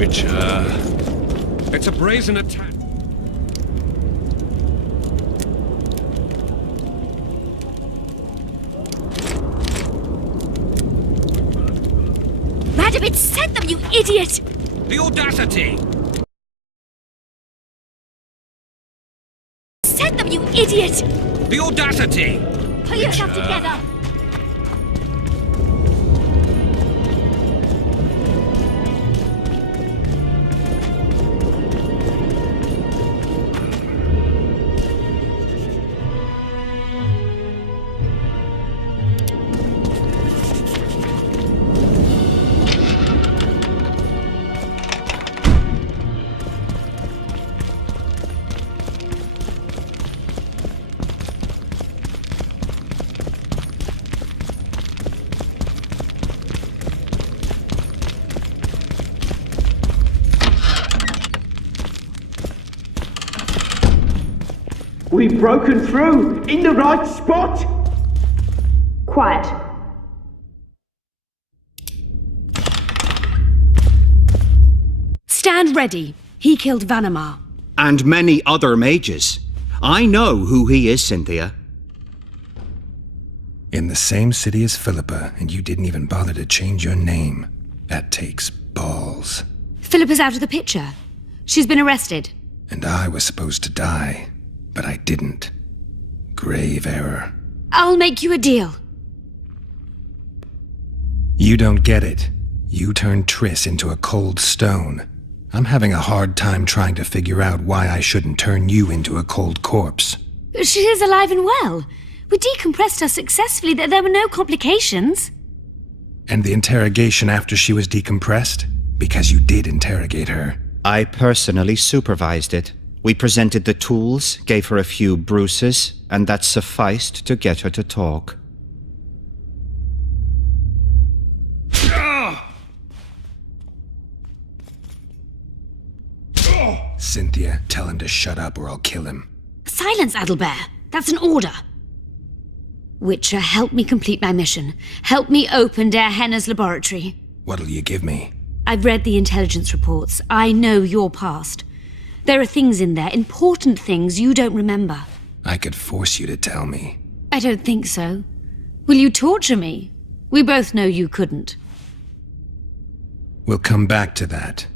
Witcher. It's a brazen attack. Madam, it sent them, you idiot! The audacity! Sent them, you idiot! The audacity! Pull yourself together! We've broken through in the right spot! Quiet. Stand ready. He killed Vanamar. And many other mages. I know who he is, Cynthia. In the same city as Philippa, and you didn't even bother to change your name. That takes balls. Philippa's out of the picture. She's been arrested. And I was supposed to die, but I didn't. Grave error. I'll make you a deal. You don't get it. You turned Triss into a cold stone. I'm having a hard time trying to figure out why I shouldn't turn you into a cold corpse. She is alive and well. We decompressed her successfully. There were no complications. And the interrogation after she was decompressed? Because you did interrogate her. I personally supervised it. We presented the tools, gave her a few bruises, and that sufficed to get her to talk. Cynthia, tell him to shut up or I'll kill him. Silence, Adelbert. That's an order. Witcher, help me complete my mission. Help me open Dearhenna's laboratory. What'll you give me? I've read the intelligence reports. I know your past. There are things in there, important things you don't remember. I could force you to tell me. I don't think so. Will you torture me? We both know you couldn't. We'll come back to that.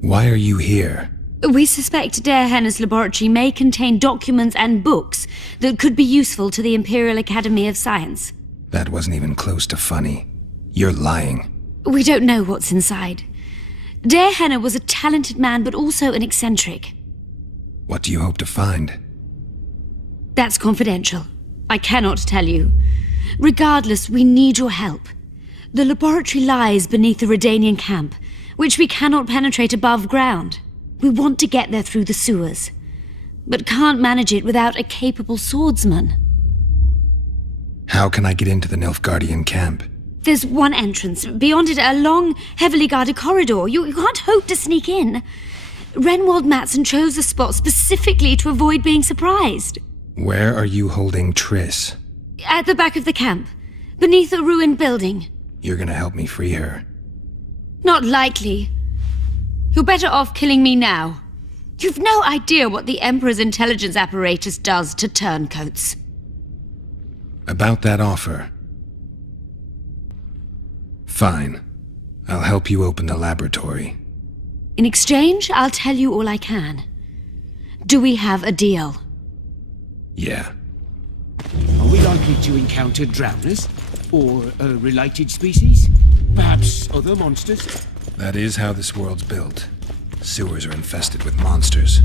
Why are you here? We suspect Dearhenna's laboratory may contain documents and books that could be useful to the Imperial Academy of Science. That wasn't even close to funny. You're lying. We don't know what's inside. Dearhenna was a talented man, but also an eccentric. What do you hope to find? That's confidential. I cannot tell you. Regardless, we need your help. The laboratory lies beneath the Redanian camp, which we cannot penetrate above ground. We want to get there through the sewers, but can't manage it without a capable swordsman. How can I get into the Nilfgaardian camp? There's one entrance. Beyond it, a long, heavily guarded corridor. You can't hope to sneak in. Renwald Matson chose a spot specifically to avoid being surprised. Where are you holding Triss? At the back of the camp, beneath a ruined building. You're gonna help me free her. Not likely. You're better off killing me now. You've no idea what the Emperor's intelligence apparatus does to turncoats. About that offer. Fine. I'll help you open the laboratory. In exchange, I'll tell you all I can. Do we have a deal? Yeah. Are we likely to encounter drowners? Or a related species? Perhaps other monsters? That is how this world's built. Sewers are infested with monsters.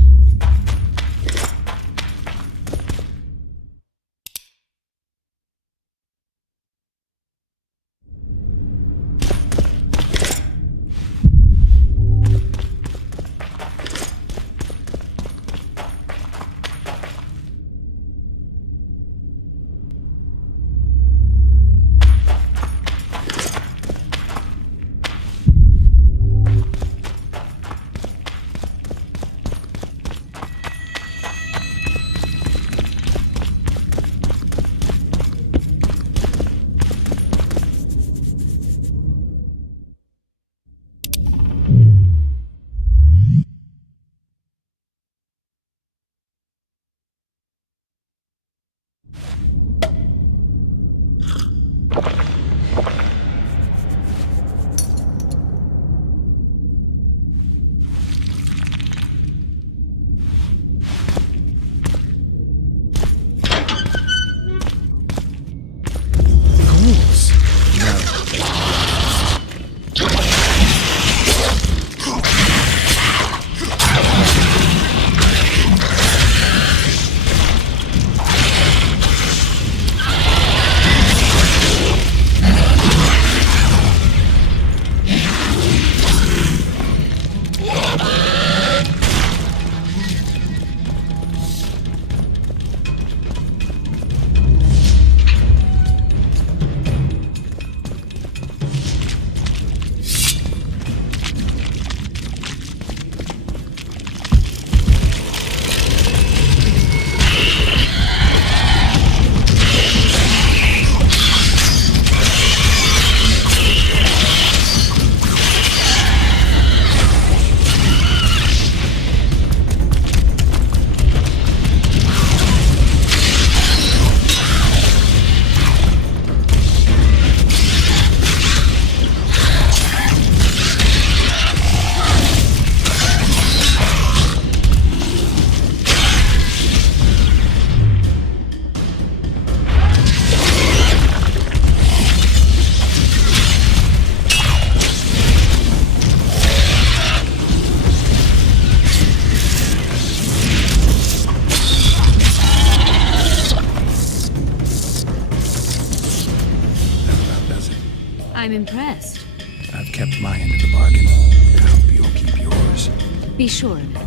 I'm impressed. I've kept my end of the bargain. I hope you'll keep yours. Be sure of it.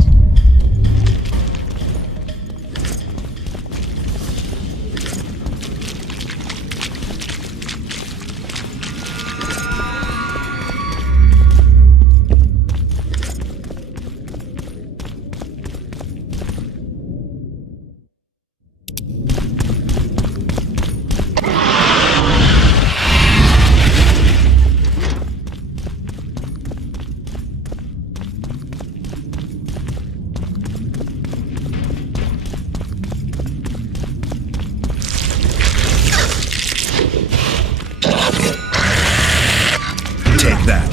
Take that.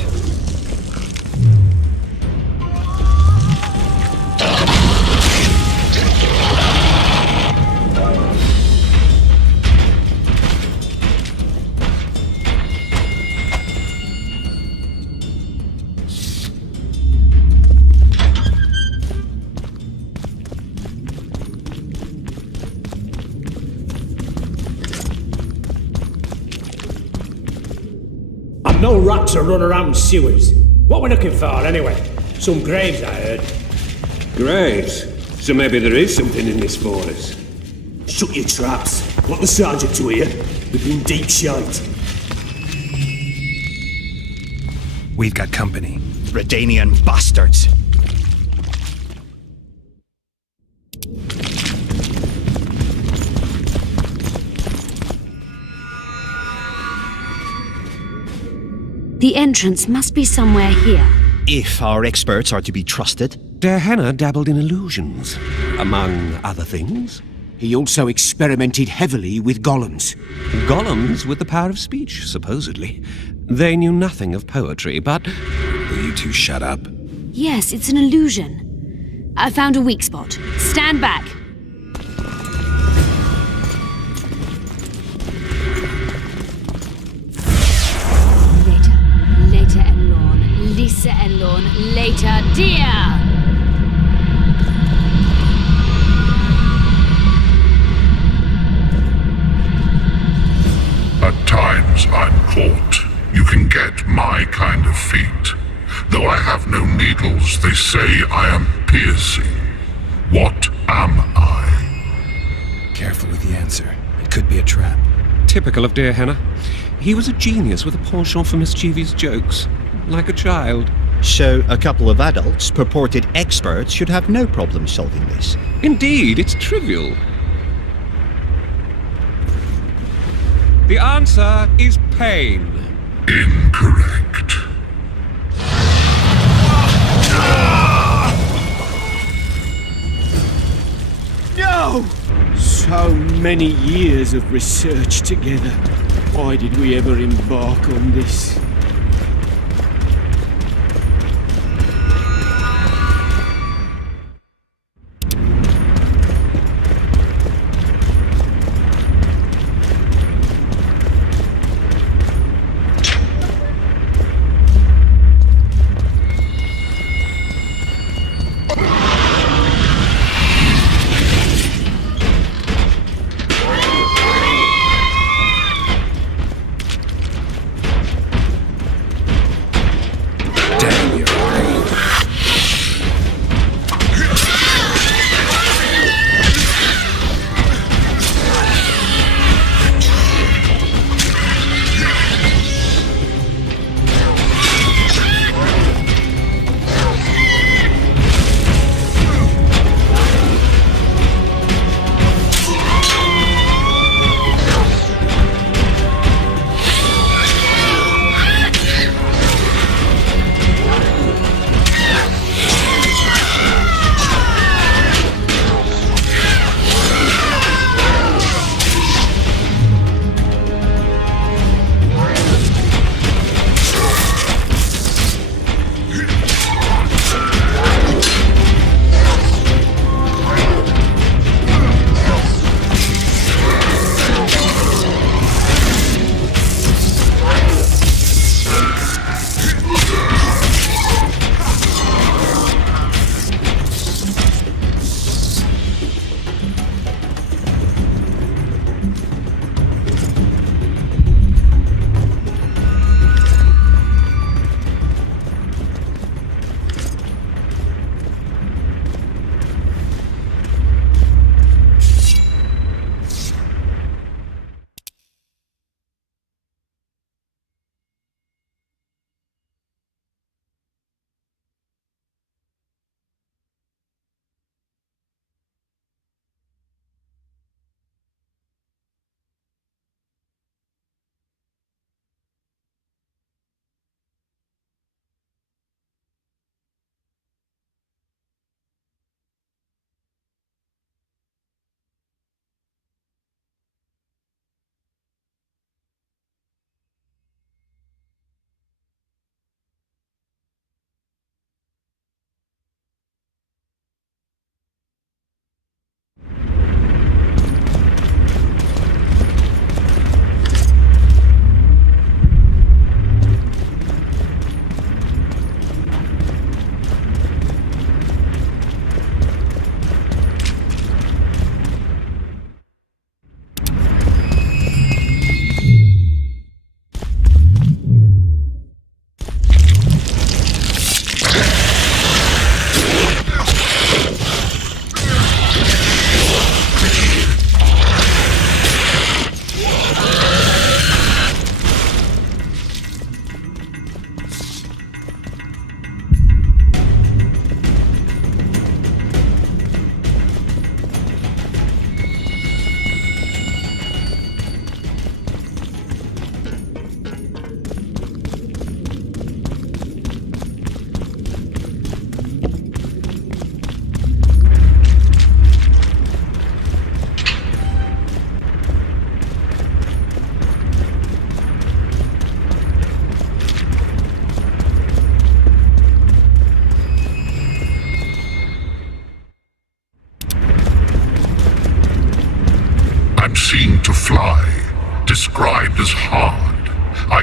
No rats are running around sewers. What we're looking for, anyway? Some graves, I heard. Graves? So maybe there is something in this for us. Shut your traps. Want the sergeant to hear? We've been deep shite. We've got company. Redanian bastards. The entrance must be somewhere here. If our experts are to be trusted. Dearhenna dabbled in illusions, among other things. He also experimented heavily with golems. Golems with the power of speech, supposedly. They knew nothing of poetry, but... Will you two shut up? Yes, it's an illusion. I found a weak spot. Stand back. Later and Lorn. Lisa and Lorn. Later, dear! At times I'm caught. You can get my kind of feat. Though I have no needles, they say I am piercing. What am I? Careful with the answer. It could be a trap. Typical of Dearhenna. He was a genius with a penchant for mischievous jokes. Like a child. So a couple of adults, purported experts, should have no problem solving this. Indeed, it's trivial. The answer is pain. Incorrect. No! So many years of research together. Why did we ever embark on this?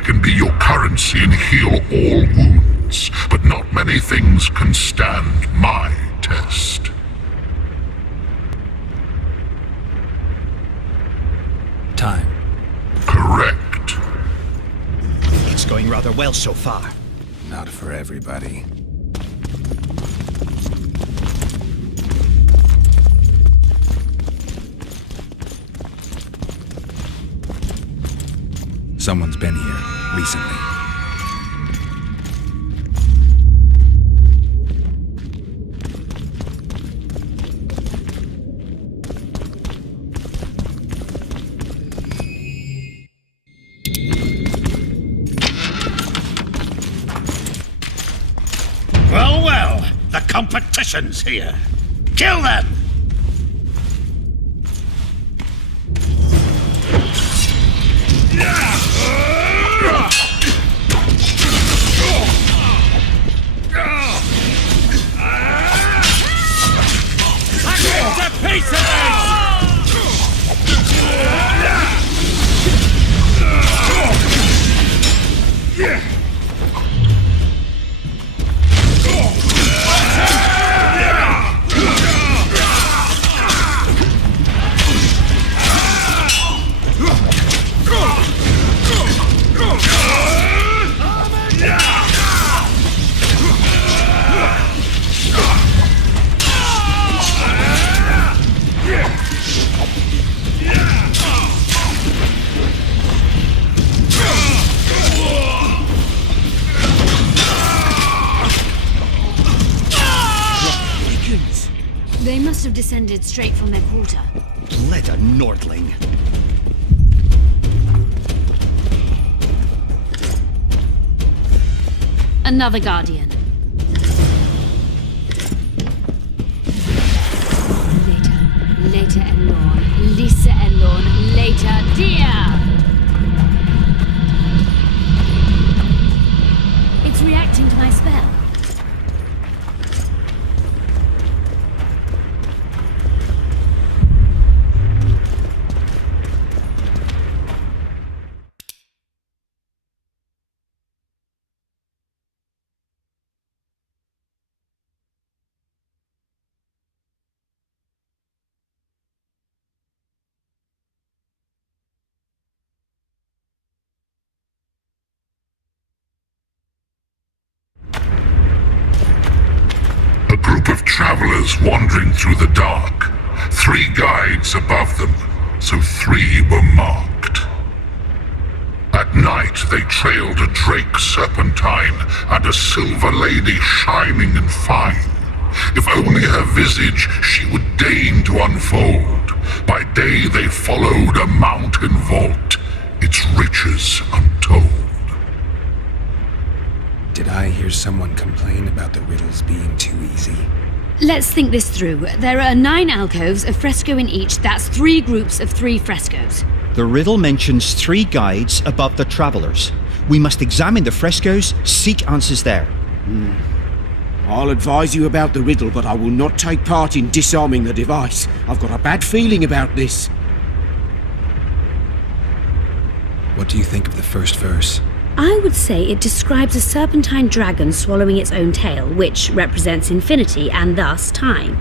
can be your currency and heal all wounds, but not many things can stand my test. Time. Correct. It's going rather well so far. Not for everybody. Someone's been here recently. Well, the competition's here. Kill them! They must have descended straight from their quarter. Let a Nordling. Another Guardian. Later Elorn. Lisa Elorn. Later Dear! It's reacting to my spell. A group of travelers wandering through the dark. 3 guides above them, so 3 were marked. At night they trailed a drake serpentine and a silver lady shining and fine. If only her visage she would deign to unfold. By day they followed a mountain vault, its riches untold. Did I hear someone complain about the riddles being too easy? Let's think this through. There are 9 alcoves, a fresco in each. That's 3 groups of 3 frescoes. The riddle mentions 3 guides above the travelers. We must examine the frescoes, seek answers there. I'll advise you about the riddle, but I will not take part in disarming the device. I've got a bad feeling about this. What do you think of the first verse? I would say it describes a serpentine dragon swallowing its own tail, which represents infinity and thus time.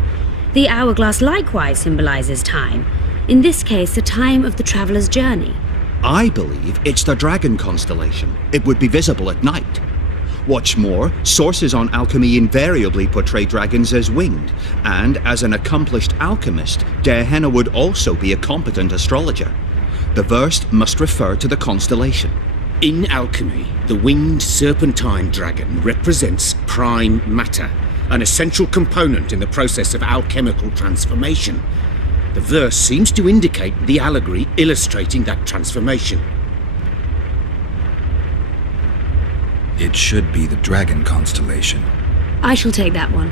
The hourglass likewise symbolizes time. In this case, the time of the traveler's journey. I believe it's the dragon constellation. It would be visible at night. What's more, sources on alchemy invariably portray dragons as winged, and as an accomplished alchemist, Dearhenna would also be a competent astrologer. The verse must refer to the constellation. In alchemy, the winged serpentine dragon represents prime matter, an essential component in the process of alchemical transformation. The verse seems to indicate the allegory illustrating that transformation. It should be the dragon constellation. I shall take that one.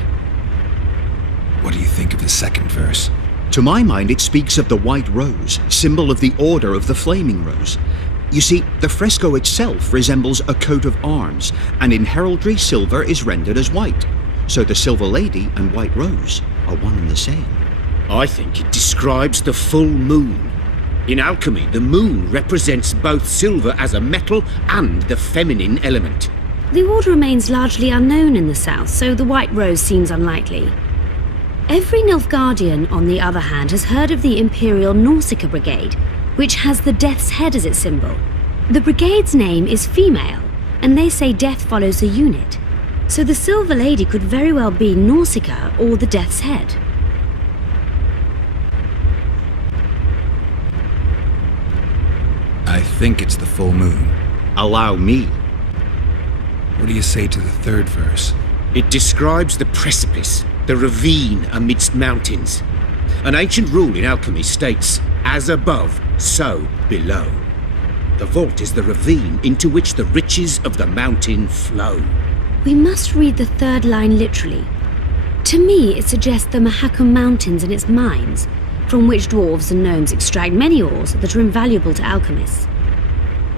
What do you think of the second verse? To my mind, it speaks of the white rose, symbol of the Order of the Flaming Rose. You see, the fresco itself resembles a coat of arms, and in heraldry silver is rendered as white. So the Silver Lady and White Rose are one and the same. I think it describes the full moon. In alchemy, the moon represents both silver as a metal and the feminine element. The order remains largely unknown in the south, so the White Rose seems unlikely. Every Nilfgaardian, on the other hand, has heard of the Imperial Nausicaa Brigade, which has the Death's Head as its symbol. The brigade's name is female, and they say death follows the unit. So the Silver Lady could very well be Nausicaa or the Death's Head. I think it's the full moon. Allow me. What do you say to the third verse? It describes the precipice, the ravine amidst mountains. An ancient rule in alchemy states, as above, so below. The vault is the ravine into which the riches of the mountain flow. We must read the third line literally. To me, it suggests the Mahakam Mountains and its mines, from which dwarves and gnomes extract many ores that are invaluable to alchemists.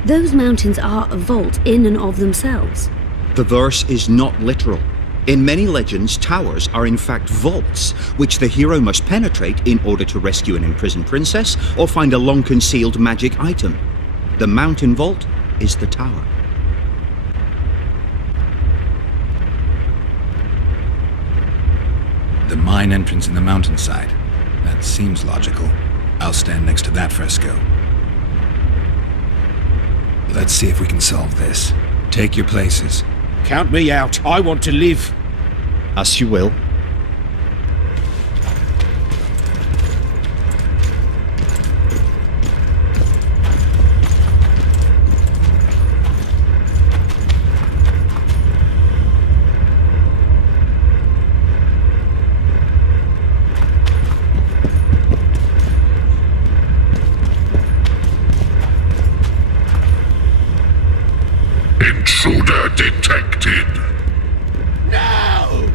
Those mountains are a vault in and of themselves. The verse is not literal. In many legends, towers are in fact vaults, which the hero must penetrate in order to rescue an imprisoned princess or find a long-concealed magic item. The mountain vault is the tower. The mine entrance in the mountainside. That seems logical. I'll stand next to that fresco. Let's see if we can solve this. Take your places. Count me out. I want to live. As you will. Intruder detected. No!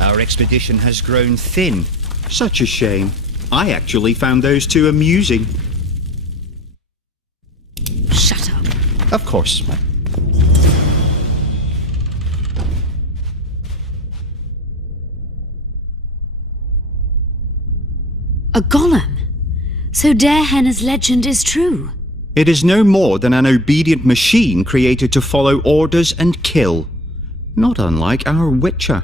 Our expedition has grown thin. Such a shame. I actually found those two amusing. Shut up. Of course. A golem. So Dearhenna's legend is true. It is no more than an obedient machine created to follow orders and kill. Not unlike our Witcher.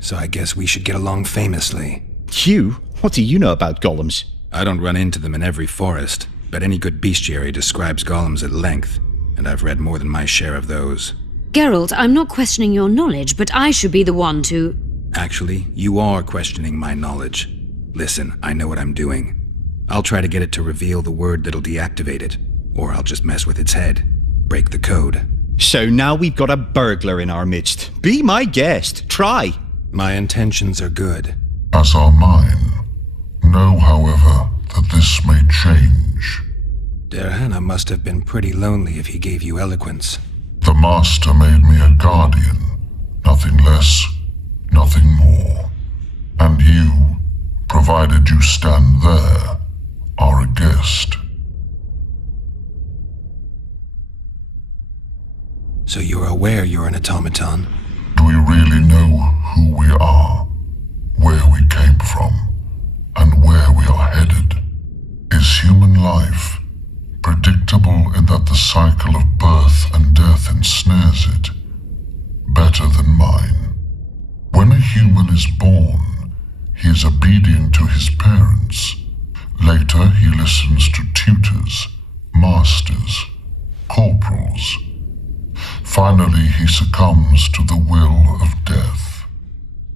So I guess we should get along famously. You? What do you know about golems? I don't run into them in every forest, but any good bestiary describes golems at length, and I've read more than my share of those. Geralt, I'm not questioning your knowledge, but I should be the one to... Actually, you are questioning my knowledge. Listen, I know what I'm doing. I'll try to get it to reveal the word that'll deactivate it, or I'll just mess with its head. Break the code. So now we've got a burglar in our midst. Be my guest. Try. My intentions are good. As are mine. Know, however, that this may change. Dearhenna must have been pretty lonely if he gave you eloquence. The Master made me a guardian. Nothing less, nothing more. And you, provided you stand there, are a guest. So you're aware you're an automaton? Do we really know who we are, where we came from, and where we are headed? Is human life predictable in that the cycle of birth and death ensnares it, better than mine? When a human is born, he is obedient to his parents. Later he listens to tutors, masters, corporals. Finally he succumbs to the will of death.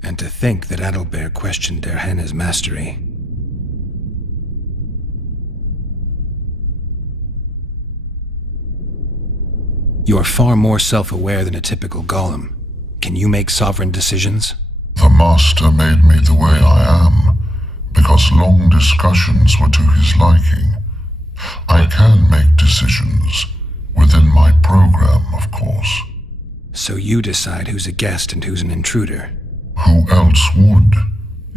And to think that Adalbert questioned Dearhenna's mastery. You are far more self-aware than a typical golem. Can you make sovereign decisions? The Master made me the way I am, because long discussions were to his liking. I can make decisions, within my program, of course. So you decide who's a guest and who's an intruder? Who else would?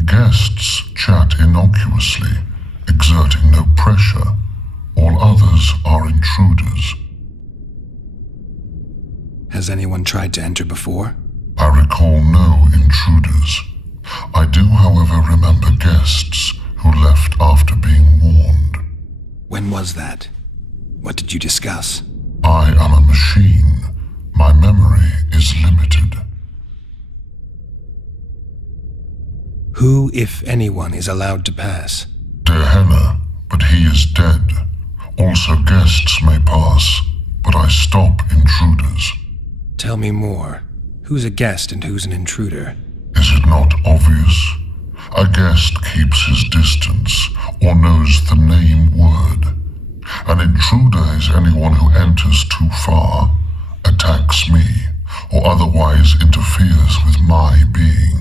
Guests chat innocuously, exerting no pressure. All others are intruders. Has anyone tried to enter before? I recall no intruders. I do, however, remember guests who left after being warned. When was that? What did you discuss? I am a machine. My memory is limited. Who, if anyone, is allowed to pass? Dearhenna, but he is dead. Also guests may pass, but I stop intruders. Tell me more. Who's a guest and who's an intruder? Is it not obvious? A guest keeps his distance, or knows the name word. An intruder is anyone who enters too far, attacks me, or otherwise interferes with my being.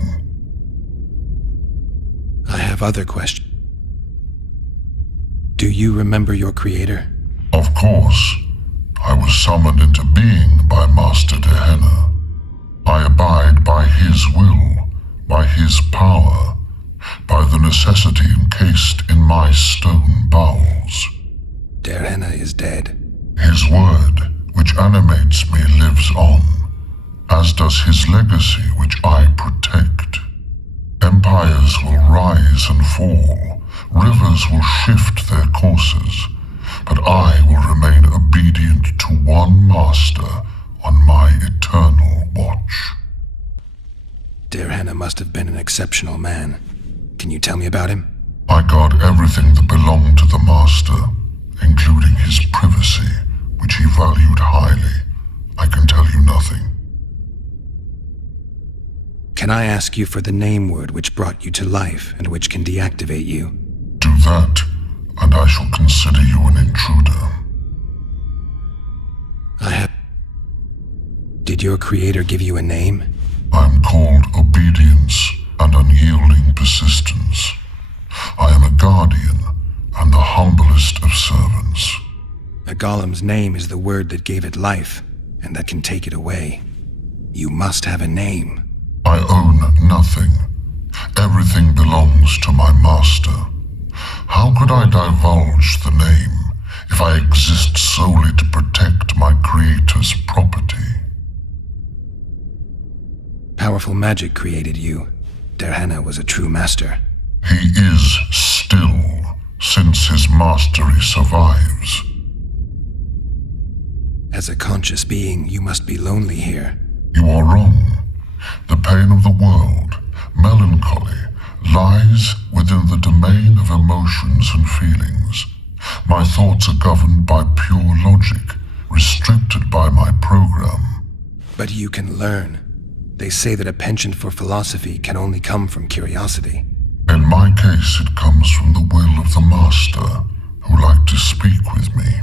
I have other questions. Do you remember your creator? Of course. I was summoned into being by Master Dearhenna. I abide by his will, by his power, by the necessity encased in my stone bowels. Dearhenna is dead. His word, which animates me, lives on, as does his legacy, which I protect. Empires will rise and fall, rivers will shift their courses, but I will remain obedient to one master on my eternal watch. Dearhenna must have been an exceptional man. Can you tell me about him? I guard everything that belonged to the master, including his privacy, which he valued highly. I can tell you nothing. Can I ask you for the name word which brought you to life and which can deactivate you? Do that, and I shall consider you an intruder. Did your creator give you a name? I'm called obedience and unyielding persistence. I am a guardian and the humblest of servants. A golem's name is the word that gave it life, and that can take it away. You must have a name. I own nothing. Everything belongs to my master. How could I divulge the name if I exist solely to protect my creator's property? Powerful magic created you. Dearhenna was a true master. He is still, since his mastery survives. As a conscious being, you must be lonely here. You are wrong. The pain of the world, melancholy, lies within the domain of emotions and feelings. My thoughts are governed by pure logic, restricted by my program. But you can learn. They say that a penchant for philosophy can only come from curiosity. In my case, it comes from the will of the master, who liked to speak with me.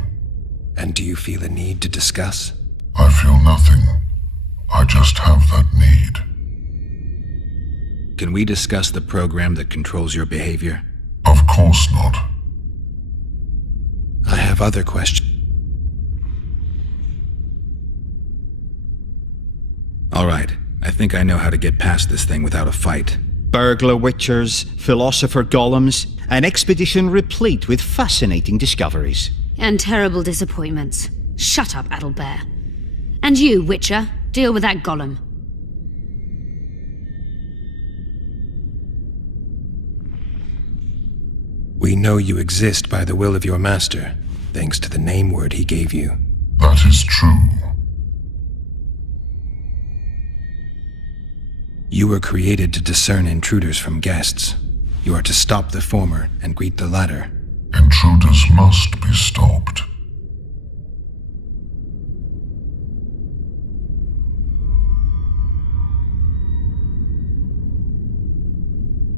And do you feel a need to discuss? I feel nothing. I just have that need. Can we discuss the program that controls your behavior? Of course not. I have other questions. All right. I think I know how to get past this thing without a fight. Burglar witchers, philosopher golems, an expedition replete with fascinating discoveries. And terrible disappointments. Shut up, Adelbear. And you, Witcher, deal with that golem. We know you exist by the will of your master, thanks to the name word he gave you. That is true. You were created to discern intruders from guests. You are to stop the former and greet the latter. Intruders must be stopped.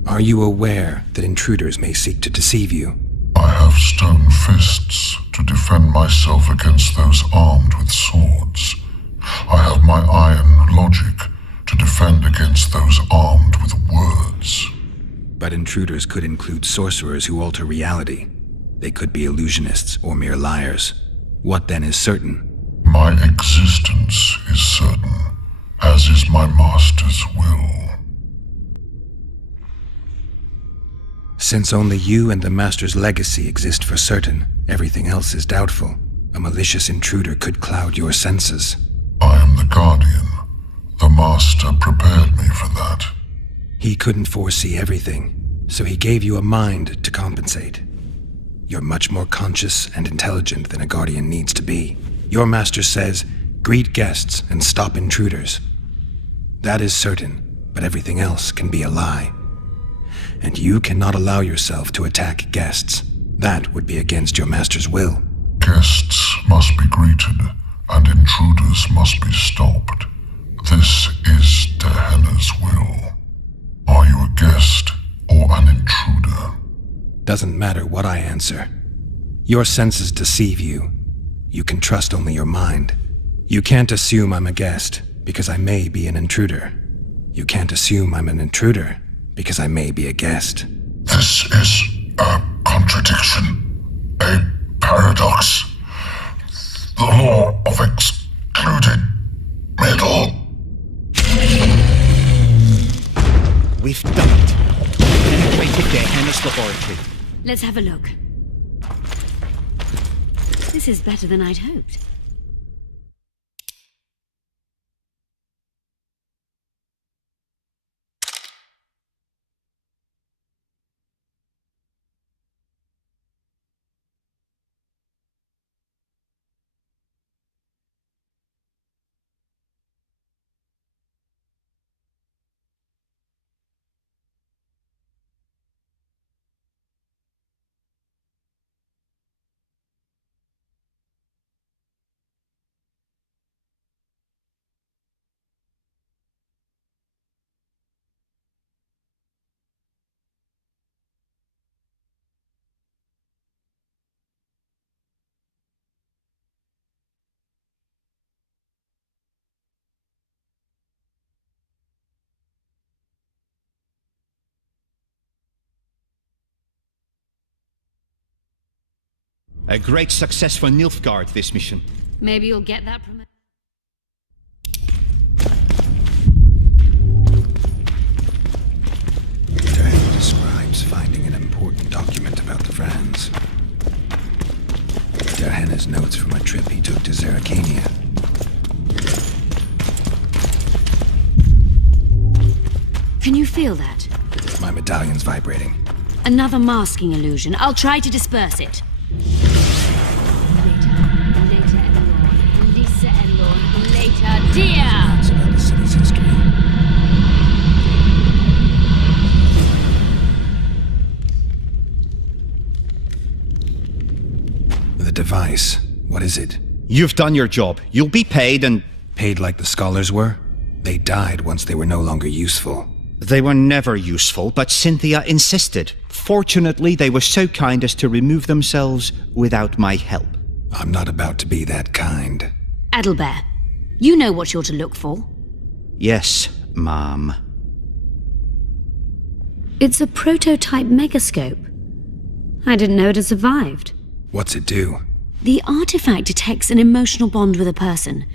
Are you aware that intruders may seek to deceive you? I have stone fists to defend myself against those armed with swords. I have my iron logic to defend against those armed with words. But intruders could include sorcerers who alter reality. They could be illusionists or mere liars. What then is certain? My existence is certain, as is my master's will. Since only you and the Master's legacy exist for certain, everything else is doubtful. A malicious intruder could cloud your senses. I am the Guardian. The Master prepared me for that. He couldn't foresee everything, so he gave you a mind to compensate. You're much more conscious and intelligent than a Guardian needs to be. Your Master says, greet guests and stop intruders. That is certain, but everything else can be a lie. And you cannot allow yourself to attack guests. That would be against your Master's will. Guests must be greeted, and intruders must be stopped. This is Dearhenna's will. Are you a guest or an intruder? Doesn't matter what I answer. Your senses deceive you. You can trust only your mind. You can't assume I'm a guest, because I may be an intruder. You can't assume I'm an intruder, because I may be a guest. This is a contradiction, a paradox. The law of excluded middle. We've done it. Penetrated Dearhenna's laboratory. Let's have a look. This is better than I'd hoped. A great success for Nilfgaard, this mission. Maybe you'll get that promotion. Dearhenna describes finding an important document about the Vrans. Dearhenna's notes from a trip he took to Zerrikania. Can you feel that? My medallion's vibrating. Another masking illusion. I'll try to disperse it. Later, dear! It's about the city's history. The device. What is it? You've done your job. You'll be paid and... Paid like the scholars were? They died once they were no longer useful. They were never useful, but Cynthia insisted. Fortunately, they were so kind as to remove themselves without my help. I'm not about to be that kind. Adelbert, you know what you're to look for. Yes, Ma'am. It's a prototype megascope. I didn't know it had survived. What's it do? The artifact detects an emotional bond with a person.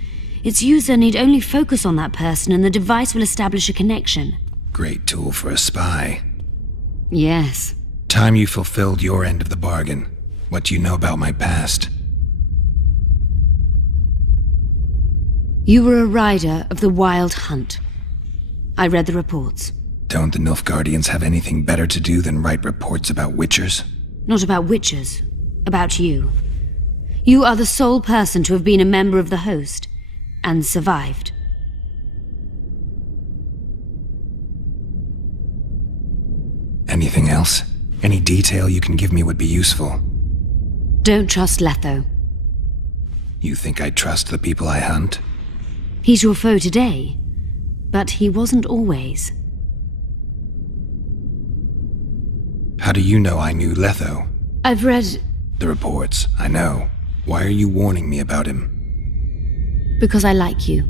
Its user need only focus on that person and the device will establish a connection. Great tool for a spy. Yes. Time you fulfilled your end of the bargain. What do you know about my past? You were a rider of the Wild Hunt. I read the reports. Don't the Nilfgaardians have anything better to do than write reports about witchers? Not about witchers. About you. You are the sole person to have been a member of the host, and survived. Anything else? Any detail you can give me would be useful. Don't trust Letho. You think I trust the people I hunt? He's your foe today, but he wasn't always. How do you know I knew Letho? I've read... The reports, I know. Why are you warning me about him? Because I like you.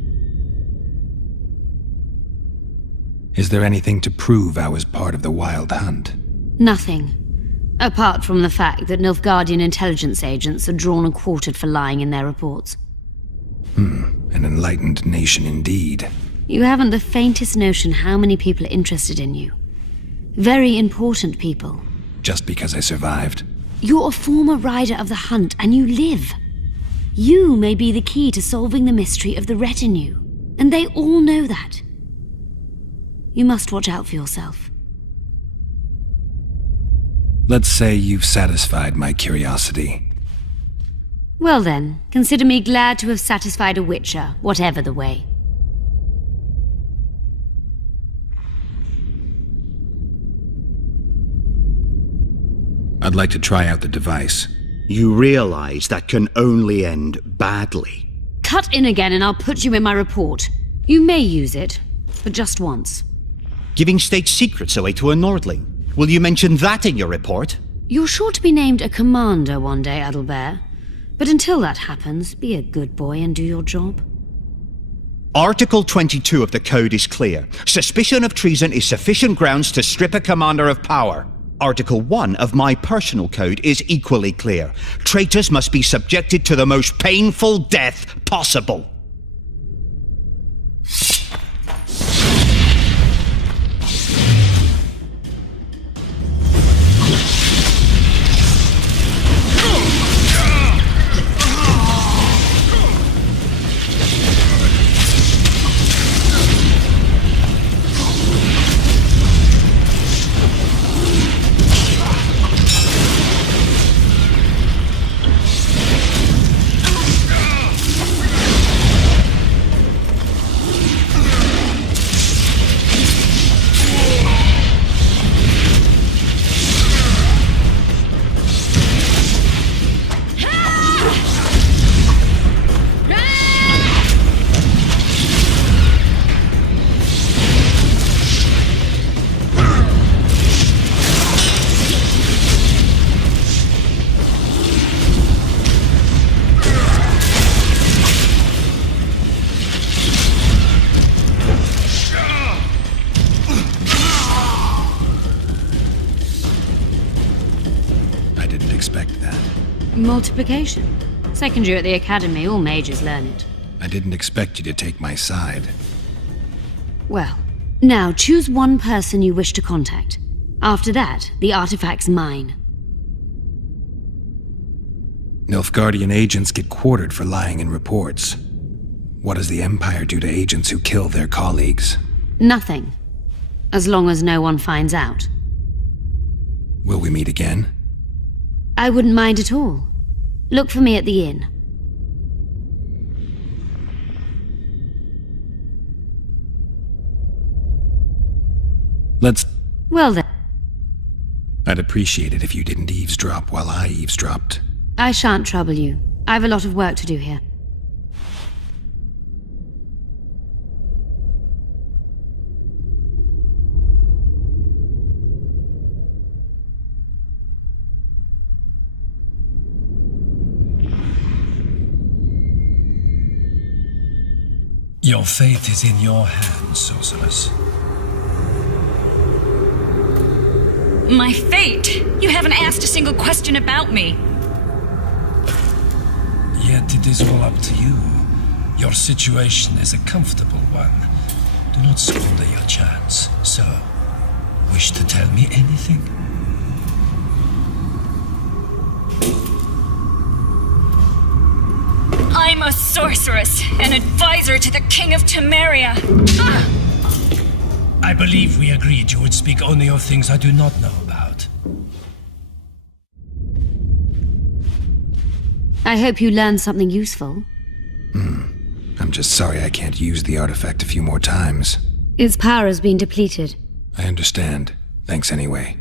Is there anything to prove I was part of the Wild Hunt? Nothing. Apart from the fact that Nilfgaardian intelligence agents are drawn and quartered for lying in their reports. An enlightened nation indeed. You haven't the faintest notion how many people are interested in you. Very important people. just because I survived. You're a former rider of the hunt, and you live. You may be the key to solving the mystery of the retinue, and they all know that. You must watch out for yourself. Let's say you've satisfied my curiosity. Well then, consider me glad to have satisfied a witcher, whatever the way. I'd like to try out the device. You realize that can only end badly. Cut in again and I'll put you in my report. You may use it, but just once. Giving state secrets away to a Nordling. Will you mention that in your report? You're sure to be named a commander one day, Adalbert. But until that happens, be a good boy and do your job. Article 22 of the Code is clear. Suspicion of treason is sufficient grounds to strip a commander of power. Article 1 of my personal code is equally clear. Traitors must be subjected to the most painful death possible. Multiplication. Second year at the academy, all mages learn it. I didn't expect you to take my side. Well, now choose one person you wish to contact. After that, the artifact's mine. Nilfgaardian agents get quartered for lying in reports. What does the Empire do to agents who kill their colleagues? Nothing. As long as no one finds out. Will we meet again? I wouldn't mind at all. Look for me at the inn. Well then. I'd appreciate it if you didn't eavesdrop while I eavesdropped. I shan't trouble you. I've a lot of work to do here. Your fate is in your hands, sorceress. My fate? You haven't asked a single question about me. Yet it is all up to you. Your situation is a comfortable one. Do not squander your chance. So, wish to tell me anything? I'm a sorceress, an advisor to the King of Temeria. I believe we agreed you would speak only of things I do not know about. I hope you learned something useful. I'm just sorry I can't use the artifact a few more times. Its power has been depleted. I understand. Thanks anyway.